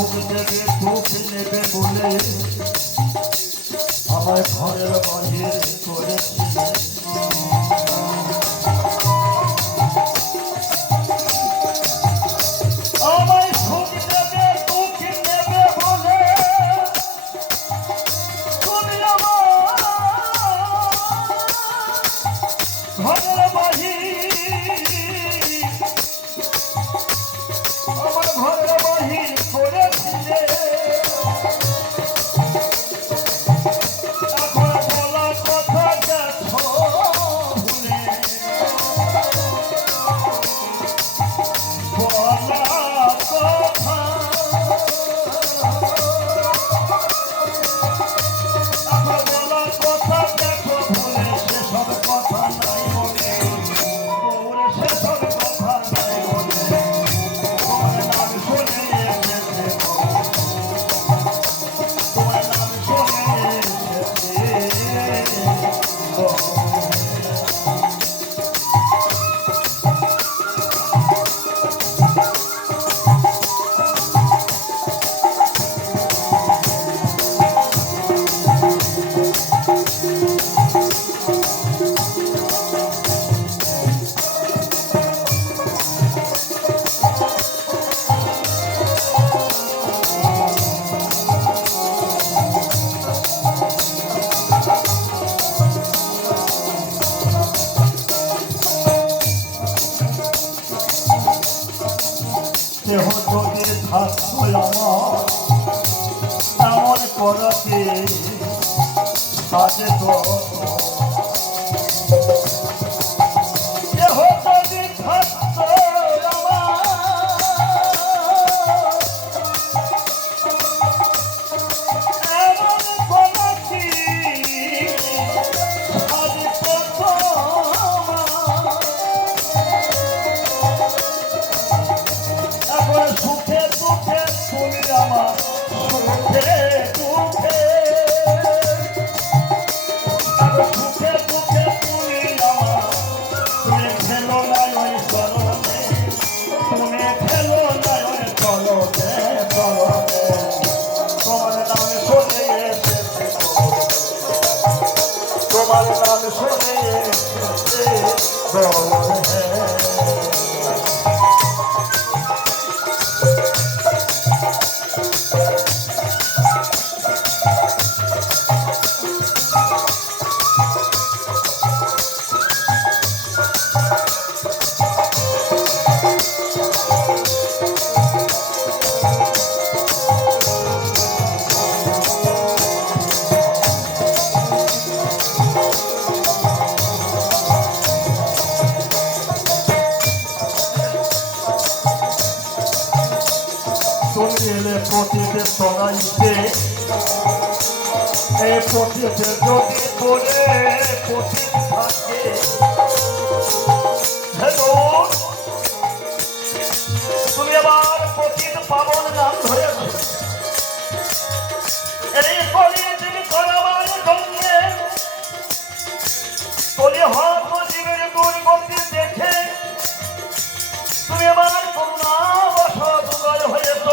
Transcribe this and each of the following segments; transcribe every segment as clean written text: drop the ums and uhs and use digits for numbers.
সুখ দেবে সুখ নেবে বলে আমায় ঘরের বাহির করেছিলে। আমায় সুখ দেবে সুখ নেবে বলে তুমি আমার ঘরের বাহির আমার ঘরের বাহির করেছিলে। দেহ যদি থাকতো আমার এমন করাতে কাজে তো দেহ যদি থাকতো এমন করাতে কাজে তো সুখে দুঃখে তুমি আমার সুখে দুঃখে সুখে দুঃখে তুমি আমার তুমি খেলো না ওই চলতে তুমি খেলো না ওই চলতে চলতে তোমার নামে শুনে এসেছে তোমার নামে শুনে এসেছে এলে পথেতে চড়াইতে এ পথেতে যদি করে পথিত থাকে তুমি আবার পথিত পাবন নাম ধরেছ এই কলিয়ে তুমি করাবার সঙ্গে কলি হত জীবের দুর্গতি দেখে তুমি আবার করুণা বসত হয়েছ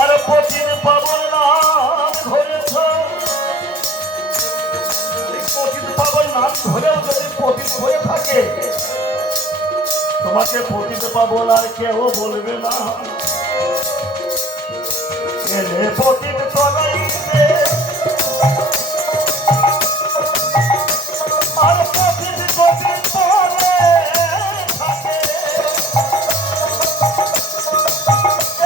আর পথিত পাবন নাম ধরেছ পথিত পাবন নাম ধরেও যদি পথিত হয়ে থাকে তোমাকে পথিত পাবন আর কেউ বলবে না এলে পথিত চলাইতে আর পথিত পথিত পরে থাকে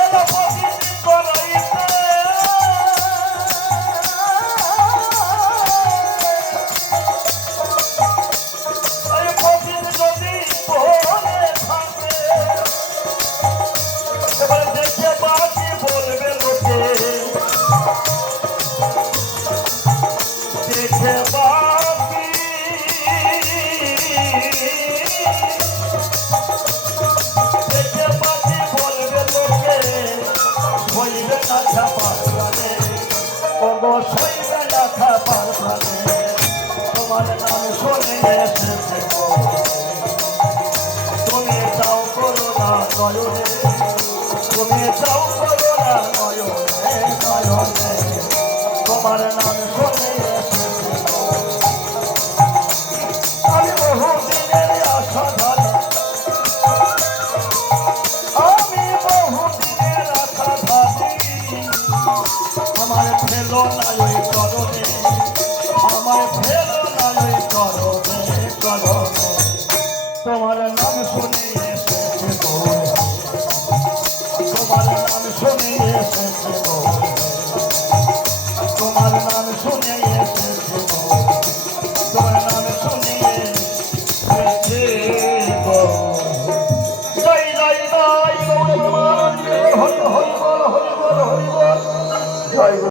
এলে পথিত চলাইতে আর পথিত যদি পরে থাকে এবার দেখে বাকি বলবে লোকে দেখে বাকি দেখে বাকি বলবে লোকে হইবে না খাবার প্রাণে অবশ্যইবে না খাবার প্রাণে তোমার নাম শুনে এসেছে তুমি তাও করো না নয়নে তুমি যাও করোনা নয়নে নয়নে তোমার নাম শুনে এসেছিল আমি বহুদিনের আশা ধরে আমি বহুদিনের আশা ধরি আমার ফেলো না ওই করণে আমার ফেলো না ওই করণে